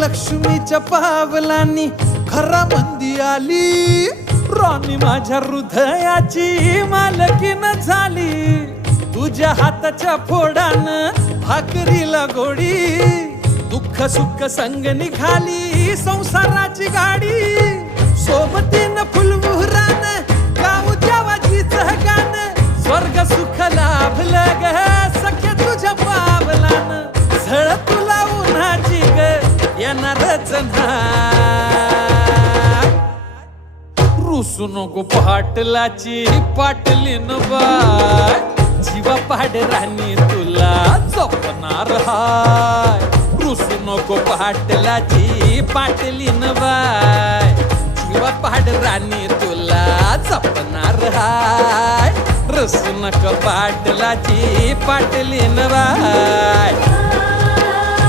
लक्ष्मीच्या पावलांनी घरामंदी आली, राणी माझ्या हृदयाची मालकीन झाली. तुझ्या हाताच्या फोडानं भाकरीला गोडी, दुःख सुख संग निघाली संसाराची गाडी. सोबतीनं फुलमुहरान गाऊ जेवाजीच गाण, स्वर्ग सुख लाभलं ग सख्या तुझ्या पावलानं. झळ तुला उन्हाची ग येणारच नाही, रुसू नको पाटलाची पाटलीन बाय. जीवा पाड राणी तुला जपणार हाय, रुसू नको पाटलाची पाटलीन बाय. जीवा पाड राणी तुला जपणार हाय, रुसू नको पाटलाची पाटलीन बाय.